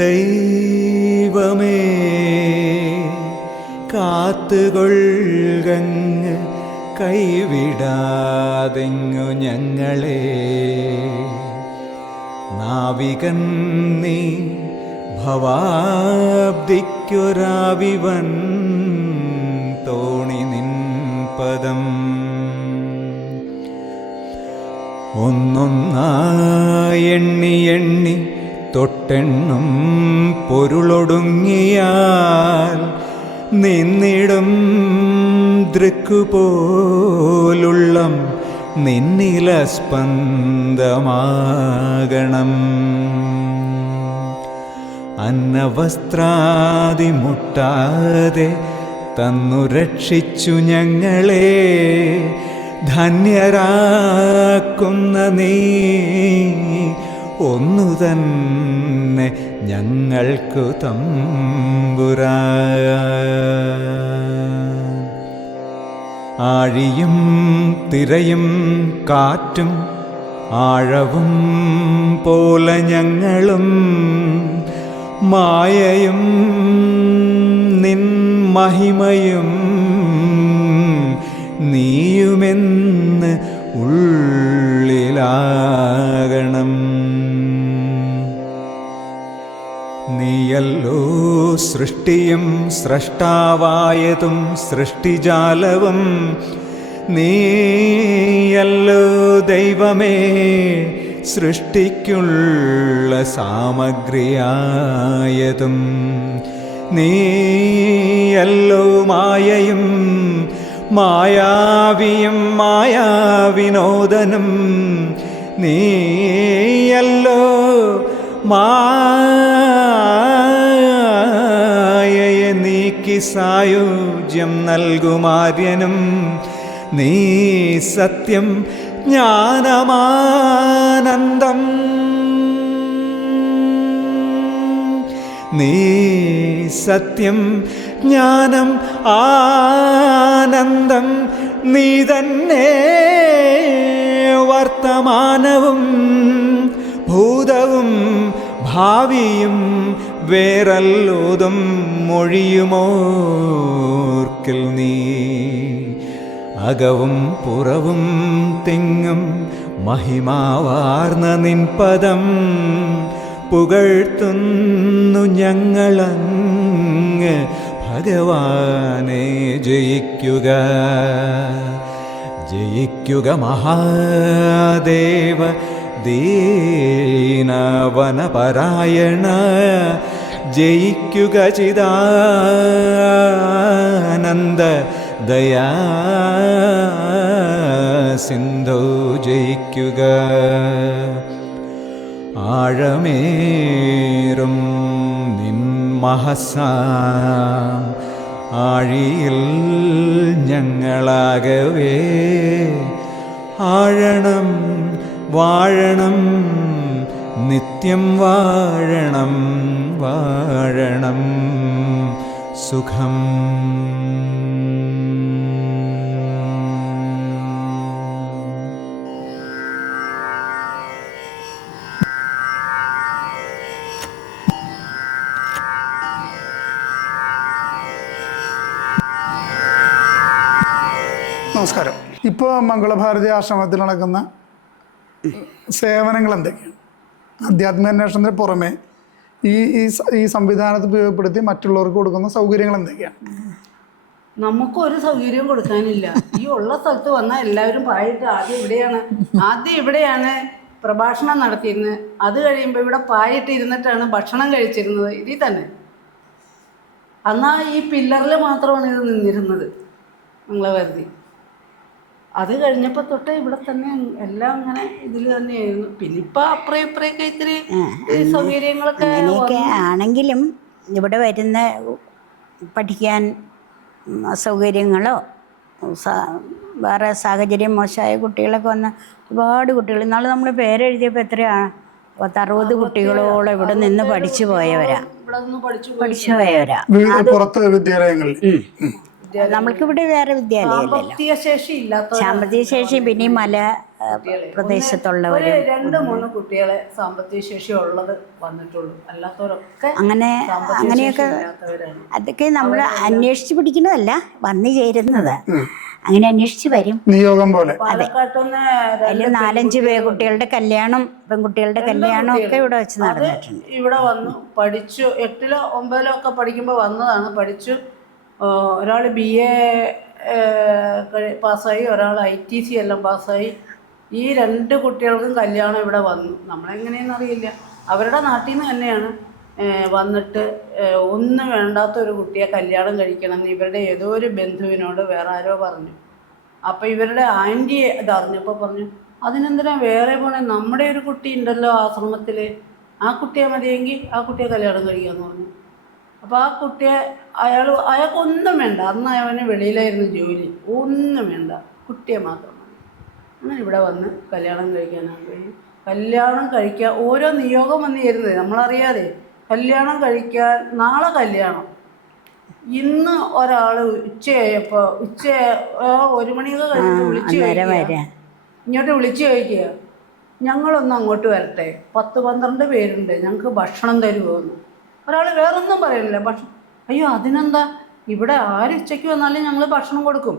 ദൈവമേ കാത്തുകൊള്ളുകങ്ങ് കൈവിടാതെങ്ങു ഞങ്ങളെ. നാവികൻ നീ ഭവാബ്ദിക്കൊരാവിവൻ തോണി നിൻ പദം. ഒന്നൊന്നായി എണ്ണി എണ്ണി തൊട്ടെണ്ണും പൊരുളൊടുങ്ങിയാൽ നിന്നിടും ദൃക്കുപോലുള്ളം നിന്നില സ്പന്ദമാകണം. അന്നവസ്ത്രാദി മുട്ടാതെ തന്നു രക്ഷിച്ചു ഞങ്ങളെ. ധന്യരാക്കുന്ന നീ ഒന്നു തന്നെ ഞങ്ങൾക്കു തമ്പുരാൻ. ആഴിയും തിരയും കാറ്റും ആഴവും പോലെ ഞങ്ങളും മായയും നിൻ മഹിമയും നീയുമെന്ന് ഉള്ളിലാകണം. നീയല്ലോ സൃഷ്ടിയും സ്രഷ്ടാവായതും സൃഷ്ടിജാലവും. നീയല്ലോ ദൈവമേ സൃഷ്ടിക്കുള്ള സാമഗ്രിയായതും. നീയല്ലോ മായയും മായാവിയും മായാവിനോദനും. നീയല്ലോ മായയെ നീക്കി സായുജ്യം നൽകുമാര്യനും. നീ സത്യം ജ്ഞാനമാനന്ദം. നീ സത്യം ജ്ഞാനം ആനന്ദം. നീ തന്നെ വർത്തമാനവും ഭൂതവും ഭാവിയും വേറല്ലോതും മൊഴിയുമോർക്കിൽ നീ. അകവും പുറവും തിങ്ങും മഹിമാവാർന്ന നിൻ പദം പുകഴ്ത്തുന്നു ഞങ്ങളങ്ങ്. ഭഗവാനെ ജയിക്കുക ജയിക്കുക മഹാദേവ ദീനവനപരായണ. ജയിക്കുക ചിദാനന്ദ ദയാ സിന്ധു. ജയിക്കുക ആഴമേറും നിൻ മഹസാം ആഴിയിൽ ഞങ്ങളാകവേ. ആഴണം വാഴണം നിത്യം വാഴണം വാഴണം സുഖം. നമസ്കാരം. ഇപ്പോൾ മംഗളഭാരതി ആശ്രമത്തിൽ നടക്കുന്ന സേവനങ്ങൾ എന്തൊക്കെയാണ്? അധ്യാത്മാന്വേഷണത്തിന് പുറമെ ഈ സംവിധാനത്തെ ഉപയോഗപ്പെടുത്തി മറ്റുള്ളവർക്ക് കൊടുക്കുന്ന സൗകര്യങ്ങൾ എന്തൊക്കെയാണ്? നമുക്കൊരു സൗകര്യം കൊടുക്കാനില്ല. ഈ ഉള്ള സ്ഥലത്ത് വന്നാൽ എല്ലാവരും പായിട്ട് ആദ്യം ഇവിടെയാണ് പ്രഭാഷണം നടത്തിയിരുന്നത്. അത് കഴിയുമ്പോൾ ഇവിടെ പായിട്ട് ഇരുന്നിട്ടാണ് ഭക്ഷണം കഴിച്ചിരുന്നത്. ഇതിൽ തന്നെ എന്നാൽ ഈ പില്ലറിൽ മാത്രമാണ് ഇത് നിന്നിരുന്നത് മംഗളഭാരതി. അത് കഴിഞ്ഞപ്പോൾ തൊട്ട് ഇവിടെ തന്നെ എല്ലാം അങ്ങനെ ഇതിൽ തന്നെയായിരുന്നു. പിന്നെ ഇപ്പം അപ്പുറം ഇപ്പുറമൊക്കെ ഇത്തിരി സൗകര്യങ്ങളൊക്കെ ആണെങ്കിലും ഇവിടെ വരുന്ന പഠിക്കാൻ സൗകര്യങ്ങളോ വേറെ സാഹചര്യം മോശമായ കുട്ടികളൊക്കെ വന്ന ഒരുപാട് കുട്ടികൾ. ഇന്നാൾ നമ്മൾ പേരെഴുതിയപ്പോൾ എത്രയാണ് 60 കുട്ടികളോളം ഇവിടെ നിന്ന് പഠിച്ചു പോയവരാ. പുറത്ത് വിദ്യാലയങ്ങളിൽ നമ്മൾക്ക് ഇവിടെ വേറെ വിദ്യാലയമല്ലല്ലോ. സാമ്പത്തിക ശേഷി പിന്നെ പ്രദേശത്തുള്ളവർ ഒരു 2-3 കുട്ടികളെ സാമ്പത്തിക ശേഷി ഉള്ളത് വന്നിട്ടുള്ളൂ. അല്ലാത്തവരൊക്കെ അങ്ങനെയൊക്കെ ഇല്ലാത്തവരാണ്. അതൊക്കെ നമ്മൾ അന്വേഷിച്ച് പിടിക്കുന്നതല്ല, വന്നു ചേരുന്നത്. അങ്ങനെ അന്വേഷിച്ച് വരും. നിയോഗം പോലെ. പാലക്കാട്ടുനിന്ന് അതിൽ 4-5 കുട്ടികളുടെ കല്യാണം, പെൺകുട്ടികളുടെ കല്യാണം ഒക്കെ ഇവിടെ വെച്ച് നടന്നിട്ടുണ്ട്. ഇവിടെ വന്നു പഠിച്ചു. 8-ലോ 9-ലോ ഒക്കെ പഠിക്കുമ്പോൾ വന്നതാണ്. പഠിച്ചു. ഒരാൾ BA പാസ്സായി, ഒരാൾ ITC എല്ലാം പാസ്സായി. ഈ 2 കുട്ടികൾക്കും കല്യാണം ഇവിടെ വന്നു. നമ്മളെങ്ങനെയെന്ന് അറിയില്ല. അവരുടെ നാട്ടിൽ നിന്ന് തന്നെയാണ് വന്നിട്ട് ഒന്നും വേണ്ടാത്ത ഒരു കുട്ടിയെ കല്യാണം കഴിക്കണമെന്ന് ഇവരുടെ ഏതോ ഒരു ബന്ധുവിനോട് വേറെ ആരോ പറഞ്ഞു. അപ്പോൾ ഇവരുടെ ആൻറ്റി ഇതറിഞ്ഞപ്പോൾ പറഞ്ഞു, അതിനെന്തിനാ വേറെ പോണേ, നമ്മുടെ ഒരു കുട്ടി ഉണ്ടല്ലോ ആശ്രമത്തിൽ, ആ കുട്ടിയെ മതിയെങ്കിൽ ആ കുട്ടിയെ കല്യാണം കഴിക്കാമെന്ന് പറഞ്ഞു. അപ്പോൾ ആ കുട്ടിയെ അയാൾക്കൊന്നും വേണ്ട. അന്ന് അവന് വെളിയിലായിരുന്നു ജോലി. ഒന്നും വേണ്ട, കുട്ടിയെ മാത്രം മതി. അങ്ങനെ ഇവിടെ വന്ന് കല്യാണം കഴിക്കാനാണ് കഴിയും. കല്യാണം കഴിക്കാൻ ഓരോ നിയോഗം വന്നു ചേരുന്നത് നമ്മളറിയാതെ. കല്യാണം കഴിക്കാൻ നാളെ കല്യാണം, ഇന്ന് ഒരാൾ ഉച്ചയായപ്പോൾ 1 മണിയൊക്കെ കഴിഞ്ഞിട്ട് വിളിച്ചു ചോദിക്കുക, ഇങ്ങോട്ട് വിളിച്ചു ചോദിക്കുക, ഞങ്ങളൊന്ന് അങ്ങോട്ട് വരട്ടെ, 10-12 പേരുണ്ട്, ഞങ്ങൾക്ക് ഭക്ഷണം തരുമോ എന്ന്. ഒരാൾ വേറൊന്നും പറയുന്നില്ല. അയ്യോ അതിനെന്താ, ഇവിടെ ആര് ഉച്ചയ്ക്ക് വന്നാലും ഞങ്ങൾ ഭക്ഷണം കൊടുക്കും.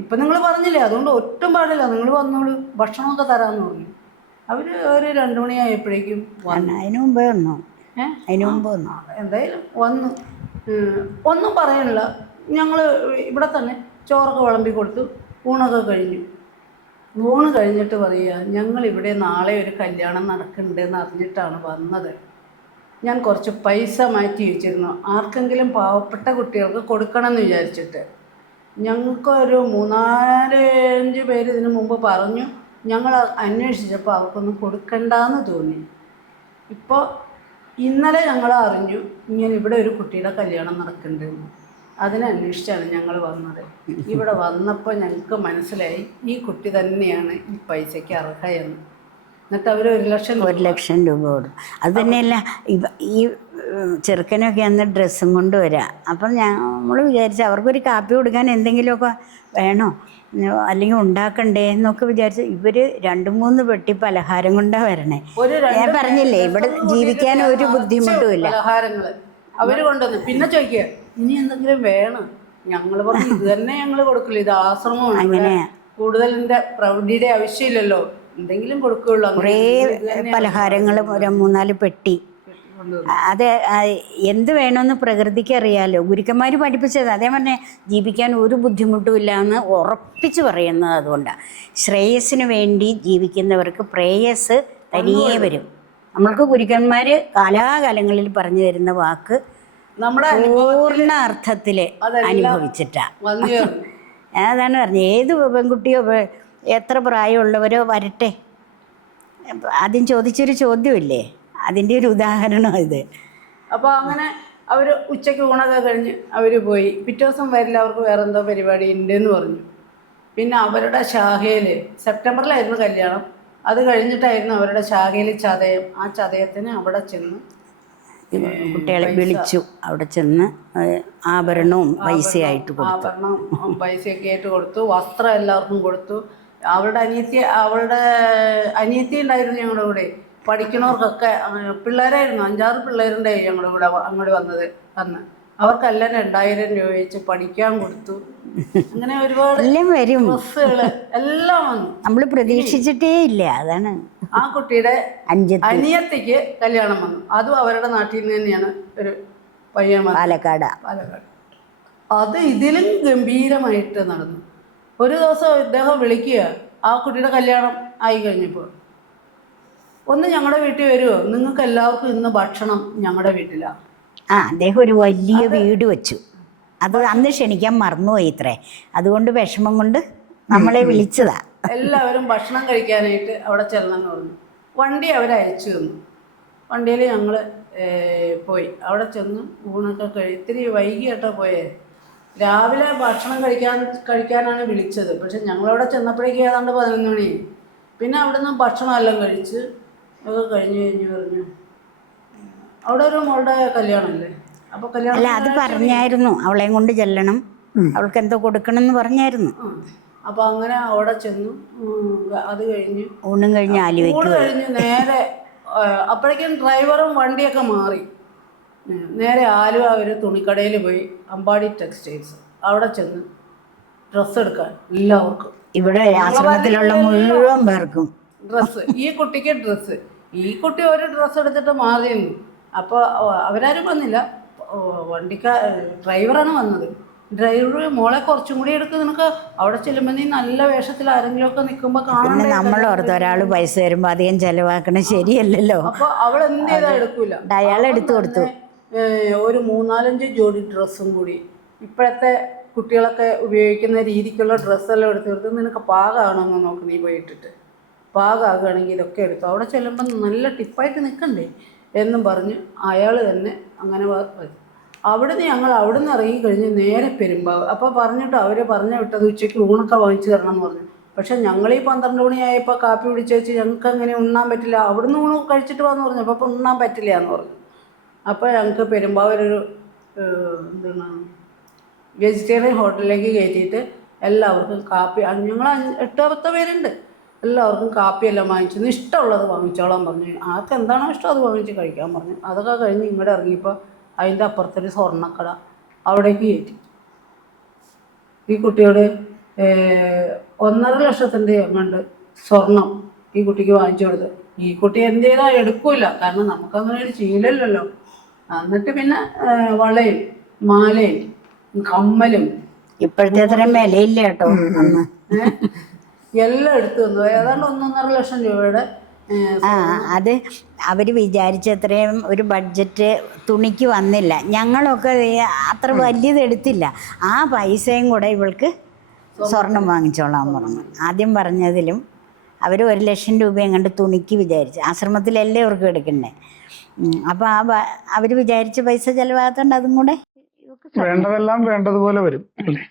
ഇപ്പം നിങ്ങൾ പറഞ്ഞില്ലേ, അതുകൊണ്ട് ഒട്ടും പാടില്ല, നിങ്ങൾ വന്നോളൂ, ഭക്ഷണമൊക്കെ തരാമെന്ന് പറഞ്ഞു. അവർ ഒരു 2 മണിയായപ്പോഴേക്കും അതിന് മുമ്പേ വന്നു. എന്തായാലും വന്നു. ഒന്നും പറയാനില്ല. ഞങ്ങൾ ഇവിടെ തന്നെ ചോറൊക്കെ വിളമ്പി കൊടുത്തു. ഊണൊക്കെ കഴിഞ്ഞു. ഊണ് കഴിഞ്ഞിട്ട് പറയുക, ഞങ്ങളിവിടെ നാളെ ഒരു കല്യാണം നടക്കുന്നുണ്ടെന്ന് അറിഞ്ഞിട്ടാണ് വന്നത്. ഞാൻ കുറച്ച് പൈസ മാറ്റി വെച്ചിരുന്നു, ആർക്കെങ്കിലും പാവപ്പെട്ട കുട്ടികൾക്ക് കൊടുക്കണമെന്ന് വിചാരിച്ചിട്ട്. ഞങ്ങൾക്കൊരു 3-4-5 പേര് ഇതിനു മുമ്പ് പറഞ്ഞു. ഞങ്ങൾ അന്വേഷിച്ചപ്പോൾ അവർക്കൊന്നും കൊടുക്കണ്ടെന്ന് തോന്നി. ഇപ്പോൾ ഇന്നലെ ഞങ്ങൾ അറിഞ്ഞു ഇങ്ങനെ ഇവിടെ ഒരു കുട്ടിയുടെ കല്യാണം നടക്കുന്നുണ്ടെന്ന്. അതിനന്വേഷിച്ചാണ് ഞങ്ങൾ വന്നത്. ഇവിടെ വന്നപ്പോൾ ഞങ്ങൾക്ക് മനസ്സിലായി ഈ കുട്ടി തന്നെയാണ് ഈ പൈസയ്ക്ക് അർഹയെന്ന്. എന്നിട്ട് അവർ 1 ലക്ഷം രൂപ കൊടുക്കും. അത് തന്നെയല്ല, ഈ ചെറുക്കനൊക്കെ അന്ന് ഡ്രസ്സും കൊണ്ട് വരാം. അപ്പം നമ്മൾ വിചാരിച്ചു അവർക്കൊരു കാപ്പി കൊടുക്കാൻ എന്തെങ്കിലുമൊക്കെ വേണോ, അല്ലെങ്കിൽ ഉണ്ടാക്കണ്ടേ എന്നൊക്കെ വിചാരിച്ചു. ഇവർ 2-3 പെട്ടി പലഹാരം കൊണ്ടാണ് വരണേ. ഞാൻ പറഞ്ഞില്ലേ, ഇവിടെ ജീവിക്കാൻ ഒരു ബുദ്ധിമുട്ടുമില്ല. പലഹാരങ്ങൾ അവർ കൊണ്ടുവന്നു. പിന്നെ ചോദിക്കുക, ഇനി എന്തെങ്കിലും വേണം. ഞങ്ങൾ പറഞ്ഞു ഇത് തന്നെ ഞങ്ങൾ കൊടുക്കില്ല, ഇത് ആശ്രമമാണ്, അങ്ങനെ കൂടുതലിൻ്റെ പ്രൗഢിയുടെ ആവശ്യമില്ലല്ലോ, എന്തെങ്കിലും കൊടുക്കുകയുള്ളൂ. കുറേ പലഹാരങ്ങൾ 3-4 പെട്ടി. അത് എന്ത് വേണമെന്ന് പ്രകൃതിക്ക് അറിയാലോ. ഗുരുക്കന്മാർ പഠിപ്പിച്ചത്. അതേ പറഞ്ഞേ, ജീവിക്കാൻ ഒരു ബുദ്ധിമുട്ടുമില്ല എന്ന് ഉറപ്പിച്ച് പറയുന്നത് അതുകൊണ്ടാണ്. ശ്രേയസ്സിന് വേണ്ടി ജീവിക്കുന്നവർക്ക് പ്രേയസ് തനിയേ വരും. നമ്മൾക്ക് ഗുരുക്കന്മാർ കാലാകാലങ്ങളിൽ പറഞ്ഞു തരുന്ന വാക്ക് നമ്മുടെ പൂർണ്ണ അർത്ഥത്തിൽ അനുഭവിച്ചിട്ടാണ്. അതാണ് പറഞ്ഞത്, ഏത് പെൺകുട്ടിയോ എത്ര പ്രായമുള്ളവരോ വരട്ടെ. ആദ്യം ചോദിച്ചൊരു ചോദ്യമില്ലേ, അതിൻ്റെ ഒരു ഉദാഹരണം ഇത്. അപ്പോൾ അങ്ങനെ അവർ ഉച്ചയ്ക്ക് ഊണൊക്കെ കഴിഞ്ഞ് അവർ പോയി. പിറ്റേ ദിവസം വരില്ല, അവർക്ക് വേറെ എന്തോ പരിപാടി ഉണ്ടെന്ന് പറഞ്ഞു. പിന്നെ അവരുടെ ശാഖയിൽ സെപ്റ്റംബറിലായിരുന്നു കല്യാണം. അത് കഴിഞ്ഞിട്ടായിരുന്നു അവരുടെ ശാഖയിൽ ചതയം. ആ ചതയത്തിന് അവിടെ ചെന്ന് കുട്ടികളെ വിളിച്ചു. അവിടെ ചെന്ന് ആഭരണവും പൈസയായിട്ട് കൊടുത്തു. ആഭരണം പൈസയൊക്കെ ആയിട്ട് കൊടുത്തു. വസ്ത്രം എല്ലാവർക്കും കൊടുത്തു. അവളുടെ അനിയത്തി ഉണ്ടായിരുന്നു ഞങ്ങളുടെ കൂടെ. പഠിക്കണവർക്കൊക്കെ പിള്ളേരായിരുന്നു, 5-6 പിള്ളേരുണ്ട് ഞങ്ങളുടെ കൂടെ അങ്ങോട്ട് വന്നത്. അന്ന് അവർക്കെല്ലാം 2000 രൂപ വെച്ച് പഠിക്കാൻ കൊടുത്തു. അങ്ങനെ ഒരുപാട് ബസ്സുകൾ എല്ലാം വന്നു. നമ്മൾ പ്രതീക്ഷിച്ചിട്ടേ ഇല്ല. അതാണ് ആ കുട്ടിയുടെ അനിയത്തിക്ക് കല്യാണം വന്നു. അതും അവരുടെ നാട്ടിൽ നിന്ന് തന്നെയാണ്, ഒരു പയ്യൻ, പാലക്കാട്. അത് ഇതിലും ഗംഭീരമായിട്ട് നടന്നു. ഒരു ദിവസം ഇദ്ദേഹം വിളിക്കുക, ആ കുട്ടിയുടെ കല്യാണം ആയി കഴിഞ്ഞപ്പോൾ, ഒന്ന് ഞങ്ങളുടെ വീട്ടിൽ വരുമോ, നിങ്ങൾക്ക് എല്ലാവർക്കും ഇന്ന് ഭക്ഷണം ഞങ്ങളുടെ വീട്ടിലാണ്. അദ്ദേഹം ഒരു വലിയ വീട് വെച്ചു. അത് അന്ന് ക്ഷണിക്കാൻ മറന്നുപോയി ഇത്രേ. അതുകൊണ്ട് വിഷമം കൊണ്ട് നമ്മളെ വിളിച്ചതാ. എല്ലാവരും ഭക്ഷണം കഴിക്കാനായിട്ട് അവിടെ ചെല്ലണമെന്ന് പറഞ്ഞു. വണ്ടി അവരയച്ചു തന്നു. വണ്ടിയിൽ ഞങ്ങൾ പോയി. അവിടെ ചെന്ന് ഊണൊക്കെ ഇത്തിരി വൈകിയായിട്ടാ പോയേ. രാവിലെ ഭക്ഷണം കഴിക്കാനാണ് വിളിച്ചത്. പക്ഷെ ഞങ്ങളവിടെ ചെന്നപ്പോഴേക്കും ഏതാണ്ട് 11 മണി. പിന്നെ അവിടെ നിന്ന് ഭക്ഷണമെല്ലാം കഴിച്ച് ഒക്കെ കഴിഞ്ഞ് പറഞ്ഞു, അവിടെ ഒരു മോളുടെ കല്യാണമല്ലേ, അപ്പോൾ കല്യാണം അല്ല, അത് പറഞ്ഞായിരുന്നു, അവളെയും കൊണ്ട് ചെല്ലണം, അവൾക്ക് എന്തോ കൊടുക്കണം എന്ന് പറഞ്ഞായിരുന്നു. അപ്പോൾ അങ്ങനെ അവിടെ ചെന്നു. അത് കഴിഞ്ഞ് ഊണും കഴിഞ്ഞ് ഊണ് കഴിഞ്ഞ് നേരെ അപ്പോഴേക്കും ഡ്രൈവറും വണ്ടിയൊക്കെ മാറി. നേരെ ആലുവ ഒരു തുണിക്കടയിൽ പോയി, അമ്പാടി ടെക്സ്റ്റൈൽസ്. അവിടെ ചെന്ന് ഡ്രസ്സ് എടുക്കാൻ എല്ലാവർക്കും, ഇവിടെ ആശ്രമത്തിലുള്ള മുഴുവൻ പേർക്കും ഡ്രസ്സ്. ഈ കുട്ടിക്ക് ഡ്രസ്സ്. ഈ കുട്ടി ഒരു ഡ്രസ്സ് എടുത്തിട്ട് മാറിയിരുന്നു. അപ്പോൾ അവരാരും വന്നില്ല, ഡ്രൈവറാണ് വന്നത്. ഡ്രൈവർ മോളെ കുറച്ചും കൂടി എടുക്കുക, നിനക്ക് അവിടെ ചെല്ലുമ്പോൾ നീ നല്ല വേഷത്തിൽ ആരെങ്കിലും ഒക്കെ നിൽക്കുമ്പോൾ കാണാൻ. നമ്മൾ ഓർത്ത് ഒരാൾ പൈസ തരുമ്പോൾ അധികം ചെലവാക്കണ ശരിയല്ലല്ലോ. അപ്പോൾ അവൾ എന്ത് ചെയ്താൽ എടുക്കൂല. അയാൾ എടുത്തു കൊടുത്തു. ഒരു 3-4 ജോഡി ഡ്രസ്സും കൂടി ഇപ്പോഴത്തെ കുട്ടികളൊക്കെ ഉപയോഗിക്കുന്ന രീതിക്കുള്ള ഡ്രസ്സെല്ലാം എടുത്ത് നിനക്ക് പാകമാണെന്ന് നോക്ക്, നീ പോയിട്ടിട്ട് പാകമാകുകയാണെങ്കിൽ ഇതൊക്കെ എടുത്തു, അവിടെ ചെല്ലുമ്പം നല്ല ടിപ്പായിട്ട് നിൽക്കണ്ടേ എന്നും പറഞ്ഞ് അയാൾ തന്നെ അങ്ങനെ അവിടുന്ന് ഞങ്ങൾ അവിടുന്ന് ഇറങ്ങിക്കഴിഞ്ഞ് നേരെ പെരുമ്പാവ്. അപ്പോൾ പറഞ്ഞിട്ട് അവർ പറഞ്ഞു വിട്ടത് ഉച്ചയ്ക്ക് ഊണൊക്കെ വാങ്ങിച്ചു തരണം എന്ന് പറഞ്ഞു. പക്ഷെ ഞങ്ങൾ ഈ 12 മണിയായപ്പോൾ കാപ്പി പിടിച്ച് വെച്ച് ഞങ്ങൾക്ക് അങ്ങനെ ഉണ്ണാൻ പറ്റില്ല, അവിടുന്ന് ഊണ് കഴിച്ചിട്ട് വന്ന് പറഞ്ഞു. അപ്പോൾ ഉണ്ണാൻ പറ്റില്ല എന്ന് പറഞ്ഞു. അപ്പോൾ ഞങ്ങൾക്ക് പെരുമ്പാവൂരൊരു എന്താണ് വെജിറ്റേറിയൻ ഹോട്ടലിലേക്ക് കയറ്റിയിട്ട് എല്ലാവർക്കും കാപ്പി, ഞങ്ങൾ 8-10 പേരുണ്ട്, എല്ലാവർക്കും കാപ്പിയെല്ലാം വാങ്ങിച്ചു. ഇഷ്ടമുള്ളത് വാങ്ങിച്ചോളാൻ പറഞ്ഞു. ആർക്ക് എന്താണോ ഇഷ്ടം അത് വാങ്ങിച്ച് കഴിക്കാൻ പറഞ്ഞു. അതൊക്കെ കഴിഞ്ഞ് ഇങ്ങോട്ട് ഇറങ്ങിയപ്പോൾ അതിൻ്റെ അപ്പുറത്തൊരു സ്വർണ്ണക്കട, അവിടേക്ക് കയറ്റി. ഈ കുട്ടിയോട് 1.5 ലക്ഷത്തിൻ്റെ എങ്ങാണ്ട് സ്വർണം ഈ കുട്ടിക്ക് വാങ്ങിച്ചു കൊടുത്ത്. ഈ കുട്ടി എന്ത് ചെയ്താൽ എടുക്കൂല, കാരണം നമുക്കങ്ങനെ ഒരു ശീലമില്ലല്ലോ. എന്നിട്ട് പിന്നെ വളയും മാലയും കമ്മലും ഇപ്പോഴത്തെ അത്രയും വിലയില്ല കേട്ടോ അന്ന്. എല്ലാം എടുത്തു തന്നു. ഏതാണ്ട് 1.5 ലക്ഷം രൂപയുടെ. അത് അവർ വിചാരിച്ചത്രയും ഒരു ബഡ്ജറ്റ് തുണിക്ക് വന്നില്ല. ഞങ്ങളൊക്കെ അത്ര വലിയത് എടുത്തില്ല. ആ പൈസയും കൂടെ ഇവൾക്ക് സ്വർണം വാങ്ങിച്ചോളാൻ പറഞ്ഞു. ആദ്യം പറഞ്ഞതിലും അവർ 1 ലക്ഷം രൂപ എങ്ങാണ്ട് തുണിക്ക് വിചാരിച്ചു. ആശ്രമത്തിലല്ലേ അവർക്ക് എടുക്കണ്ടേ. അപ്പോൾ അവർ വിചാരിച്ച പൈസ ചിലവാകത്തോണ്ട് അതും കൂടെ വേണ്ടതെല്ലാം വേണ്ടതുപോലെ വരും അല്ലേ.